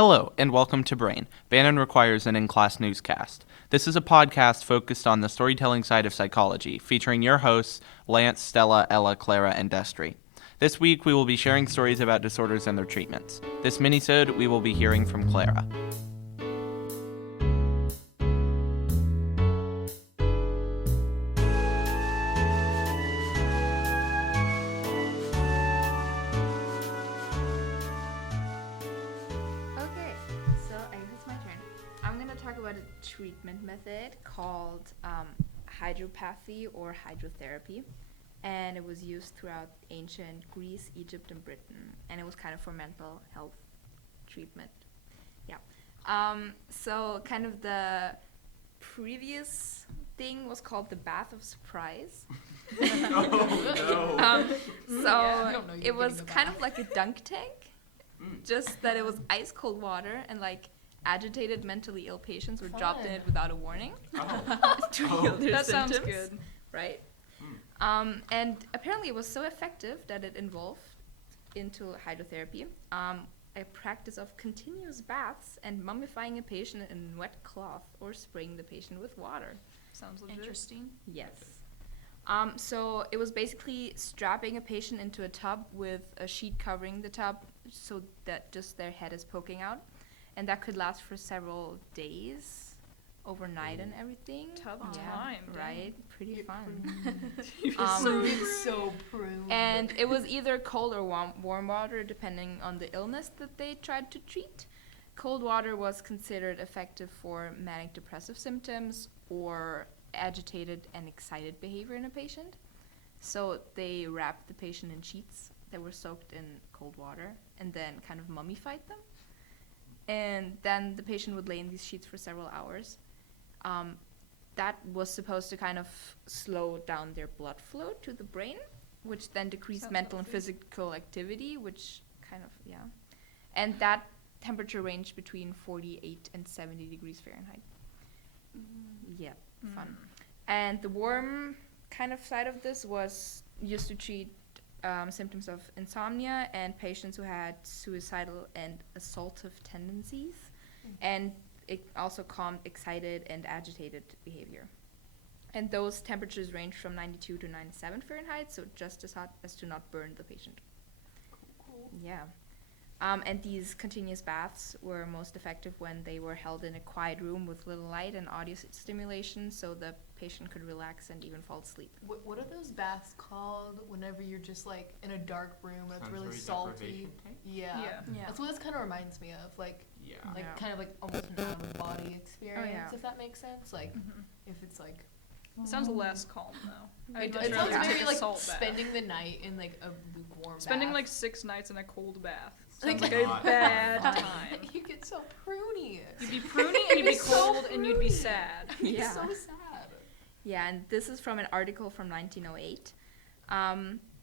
Hello, and welcome to B.R.A.I.N. Bannon Requires an In-Class Newscast. This is a podcast focused on the storytelling side of psychology, featuring your hosts, Lance, Stella, Ella, Clara, and Destry. This week, we will be sharing stories about disorders and their treatments. This minisode, we will be hearing from Clara. About a treatment method called hydropathy or hydrotherapy, and it was used throughout ancient Greece, Egypt, and Britain, and it was kind of for mental health treatment. So kind of the previous thing was called the bath of surprise. It was kind of like a dunk tank, just that it was ice cold water, and like agitated, mentally ill patients were dropped in it without a warning to heal their that symptoms. Sounds good. Right? And apparently it was so effective that it evolved into hydrotherapy, a practice of continuous baths and mummifying a patient in wet cloth or spraying the patient with water. Sounds legit. Interesting. Yes. So it was basically strapping a patient into a tub with a sheet covering the tub so that just their head is poking out. And that could last for several days, overnight and everything. Tub time, right? Pretty fun. So prune. And it was either cold or warm water, depending on the illness that they tried to treat. Cold water was considered effective for manic depressive symptoms or agitated and excited behavior in a patient. So they wrapped the patient in sheets that were soaked in cold water and then kind of mummified them. And then the patient would lay in these sheets for several hours. That was supposed to kind of slow down their blood flow to the brain, which then decreased mental and physical activity, which kind of, And that temperature ranged between 48 and 70 degrees Fahrenheit. Fun. And the warm kind of side of this was used to treat symptoms of insomnia and patients who had suicidal and assaultive tendencies, and it also calmed excited and agitated behavior. And those temperatures range from 92 to 97 Fahrenheit, so just as hot as to not burn the patient. Cool. Yeah. And these continuous baths were most effective when they were held in a quiet room with little light and audio stimulation, so the patient could relax and even fall asleep. What are those baths called whenever you're just like in a dark room that's really salty? Yeah. That's what this kind of reminds me of, kind of like almost an out of body experience, if that makes sense. Like if it's like. It sounds less calm though. It sounds maybe like spending the night in like a lukewarm bath. Spending like 6 nights in a cold bath. Sounds like a bad time. You get so pruny. You'd be pruny and you'd be cold and you'd be sad. Yeah. So sad. Yeah, and this is from an article from 1908.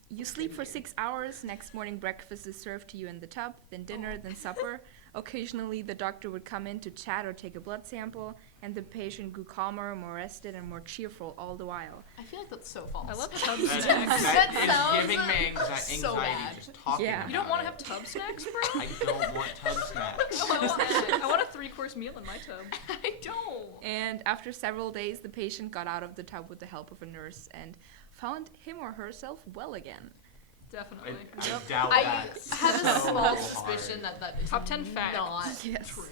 You sleep for 6 hours. Next morning, breakfast is served to you in the tub, then dinner, then supper. Occasionally, the doctor would come in to chat or take a blood sample, and the patient grew calmer, more rested, and more cheerful all the while. I feel like that's so false. I love tub snacks. That is giving me anxiety so bad. just talking about You don't want to it. have tub snacks, bro? I don't want tub snacks. I want a 3-course meal in my tub. I don't. And after several days, the patient got out of the tub with the help of a nurse and found him or herself well again. Definitely. I doubt I that's have a so small hard. suspicion that is Top 10 facts. not Yes. true.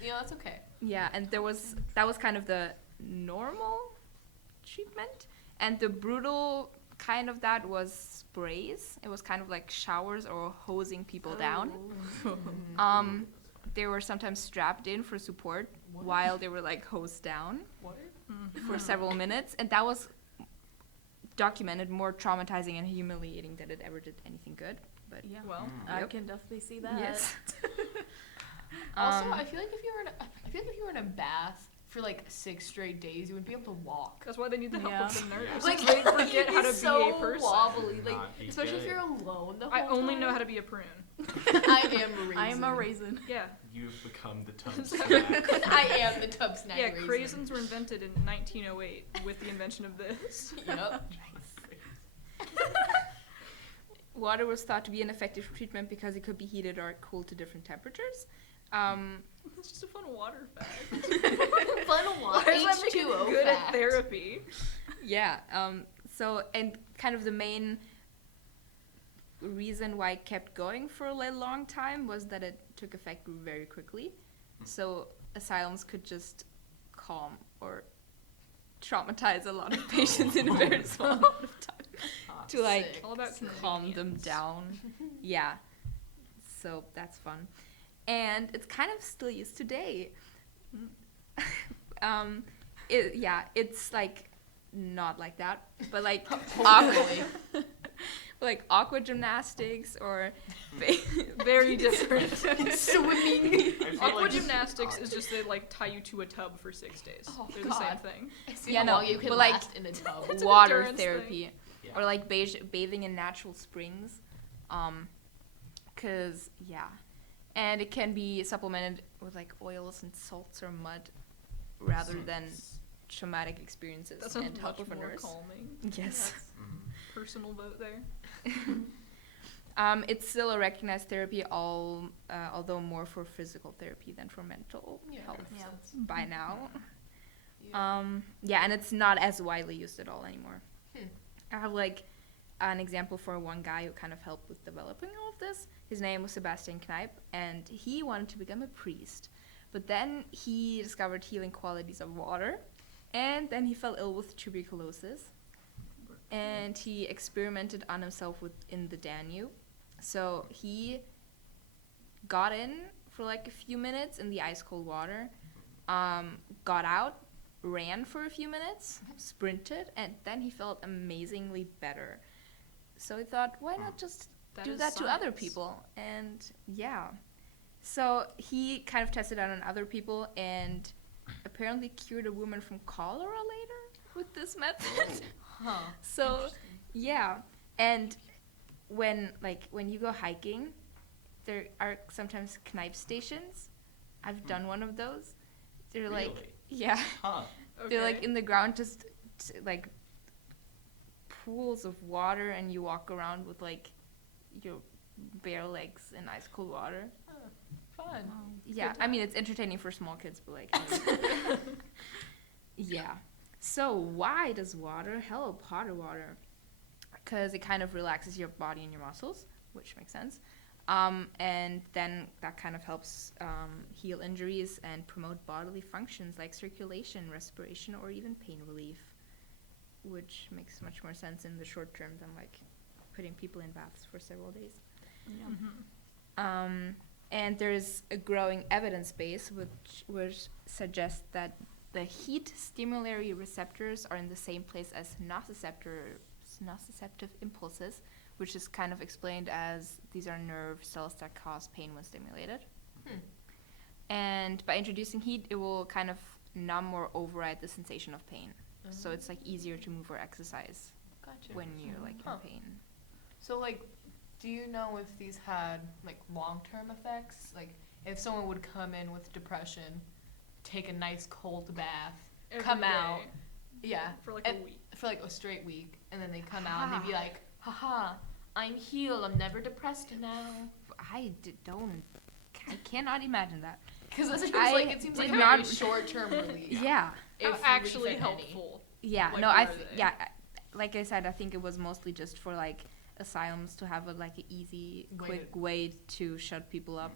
That's okay. Yeah, and that was kind of the normal treatment, and the brutal kind of that was sprays. It was kind of like showers or hosing people down. They were sometimes strapped in for support while they were like hosed down for several minutes, and that was documented more traumatizing and humiliating than it ever did anything good. But I can definitely see that. yes. Also, I feel like if you were in a bath for like 6 straight days, you wouldn't be able to walk. That's why they need the help of the nurse. Like they forget how to be so a person. wobbly, like Not be especially if good. you're alone the whole I time. only know how to be a prune. I am a raisin. I am a raisin. Yeah. You've become the tub snack. I am the tub snack Yeah, raisin. craisins were invented in 1908 with the invention of this. Yep. Water was thought to be an effective treatment because it could be heated or cooled to different temperatures. It's just a fun water fact. Fun water. Why is that making H2O good fact. at therapy? Yeah. So, and kind of the main reason why it kept going for a long time was that it took effect very quickly. So asylums could just calm or traumatize a lot of patients in a very small amount of time to like Sick. All about calm them convenience. down. Yeah. So that's fun. And it's kind of still used today. It's like not like that, but like Hopefully. like aqua gymnastics or Very different. Swimming. Aqua gymnastics is just they like tie you to a tub for 6 days. Oh, They're the same God. thing. I see Yeah, how no, long you can but, like, last in a tub. It's an water endurance therapy Yeah. or like bathing in natural springs, cause and it can be supplemented with like oils and salts or mud rather than traumatic experiences That and sounds help much of a more nurse. calming. Yes. Personal vote there. It's still a recognized therapy, although more for physical therapy than for mental health Yeah. by now. Yeah. And it's not as widely used at all anymore. Hmm. I have like an example for one guy who kind of helped with developing all of this. His name was Sebastian Canipe, and he wanted to become a priest. But then he discovered healing qualities of water, and then he fell ill with tuberculosis. And he experimented on himself in the Danube. So he got in for like a few minutes in the ice cold water, got out, ran for a few minutes, sprinted, and then he felt amazingly better. So he thought, why not just do is that to other science. people? And yeah. So he kind of tested out on other people and apparently cured a woman from cholera later with this method. Huh. So, yeah. And when you go hiking, there are sometimes knife stations. I've done one of those. They're like, Really? yeah. Huh. They're like in the ground, just like pools of water, and you walk around with like your bare legs in ice cold water. Fun. Yeah, I mean it's entertaining for small kids, but like, yeah. So why does water help? Hotter water, because it kind of relaxes your body and your muscles, which makes sense. And then that kind of helps heal injuries and promote bodily functions like circulation, respiration, or even pain relief, which makes much more sense in the short term than like putting people in baths for several days. And there's a growing evidence base which suggests that the heat stimulatory receptors are in the same place as nociceptive impulses, which is kind of explained as these are nerve cells that cause pain when stimulated. And by introducing heat, it will kind of numb or override the sensation of pain. So it's like easier to move or exercise Gotcha. when you're like in pain. So, like, do you know if these had, like, long-term effects? Like, if someone would come in with depression, take a nice cold bath, Every come day. out, yeah, For like a week. for, like, a straight week, and then they come out and they'd be like, haha, I'm healed, I'm never depressed now. I cannot imagine that. Because it seems I like a did very not- short-term relief. Yeah. How if actually if any. helpful. Yeah. Like, No, were they? like I said, I think it was mostly just for like asylums to have like an easy, quick way to shut people up.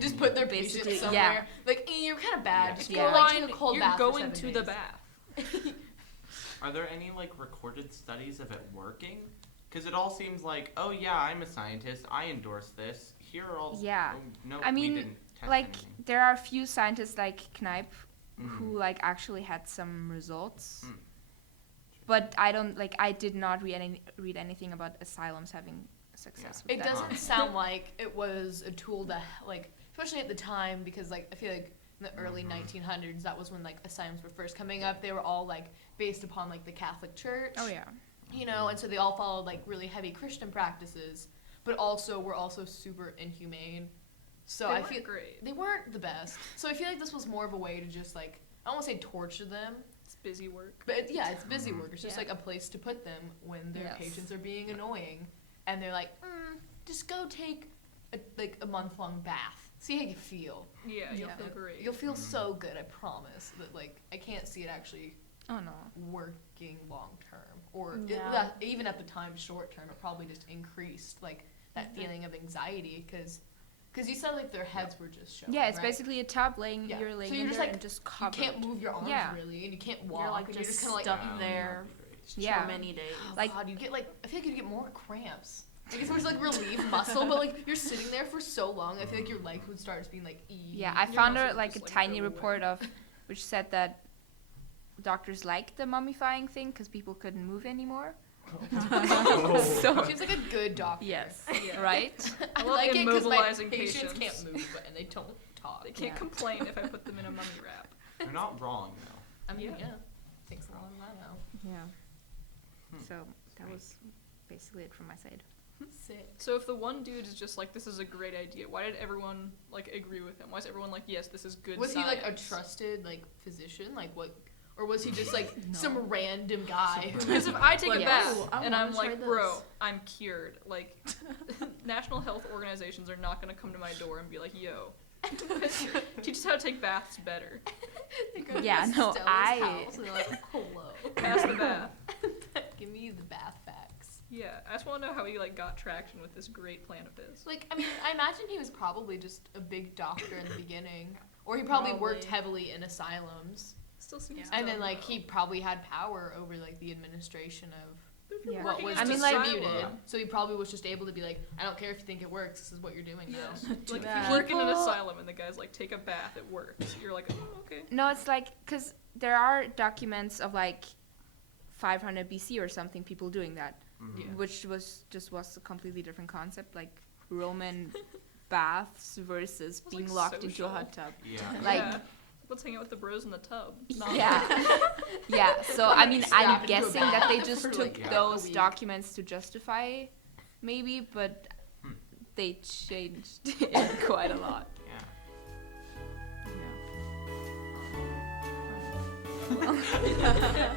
Just put their Basically, patients somewhere. yeah. Like, you're kind of bad. Yeah. Just Yeah. go, like, take a cold You're bath for going 7 to the days. bath. Are there any like recorded studies of it working? Because it all seems like, oh yeah, I'm a scientist. I endorse this. Here are all. Yeah. Oh, no, I mean, we didn't test like anything. there are a few scientists like Canipe Mhm. who like actually had some results. Mm. But I did not read anything about asylums having success with It that. doesn't sound like it was a tool to, like, especially at the time, because, like, I feel like in the early 1900s, that was when, like, asylums were first coming up. They were all, like, based upon, like, the Catholic Church. Oh yeah. You know, and so they all followed, like, really heavy Christian practices, but also were also super inhumane. So They I weren't feel great. they weren't the best. So I feel like this was more of a way to just, like, I don't want to say torture them, It's busy work. but it's busy work. It's just Yeah. like a place to put them when their Yes. patients are being annoying, and they're like, just go take a month-long bath see how you feel. Yeah, you'll feel great. You'll feel so good, I promise. That like I can't see it actually working long term, or even at the time short term. It probably just increased like that feeling of anxiety because you said like their heads were just showing. Yeah, it's basically a tub laying. Yeah. You're laying so you're in just there like and just covered. You can't move your arms really, and you can't walk. You're like and just you're just stuck kind of like there for many days. Like God, you get like I feel like you get more cramps. Like it's more just like relieve muscle, but like you're sitting there for so long, I feel like your legs would start being like. Yeah, I found like a tiny report of, which said that doctors liked the mummifying thing because people couldn't move anymore. So she's like a good doctor. Yes, right. I love like immobilizing patients can't move, and they don't talk. They can't complain if I put them in a mummy wrap. They're not wrong though. I mean, takes a long while now. Yeah. So that was basically it from my side. Sick. So if the one dude is just like, this is a great idea, why did everyone like agree with him? Why is everyone like, yes, this is good? Was science? he like a trusted like physician? Like what? Or was he just like some random guy? Because if I take a bath I and I'm wanna try like, this. bro, I'm cured. Like, national health organizations are not going to come to my door and be like, yo, teach us how to take baths better. Yeah, no, house and they're like, hello. Pass the bath. Give me the bath facts. Yeah, I just want to know how he like got traction with this great plan of his. Like, I mean, I imagine he was probably just a big doctor in the beginning, or he probably worked heavily in asylums. Still seems and then dumb, like though. he probably had power over like the administration of Yeah. what was distributed. So he probably was just able to be like, I don't care if you think it works. This is what you're doing now. Like if you work in an asylum and the guy's like, take a bath, it works. You're like, oh, okay. No, it's like because there are documents of like 500 BC or something, people doing that, which was a completely different concept, like Roman baths versus being like locked into a social. hot tub. Yeah. Like. Yeah. Let's hang out with the bros in the tub. Yeah. Yeah, so I mean, I'm Strap into a guessing that they bath just for, took like, those a week. documents to justify, maybe, but they changed it quite a lot. Yeah. Yeah.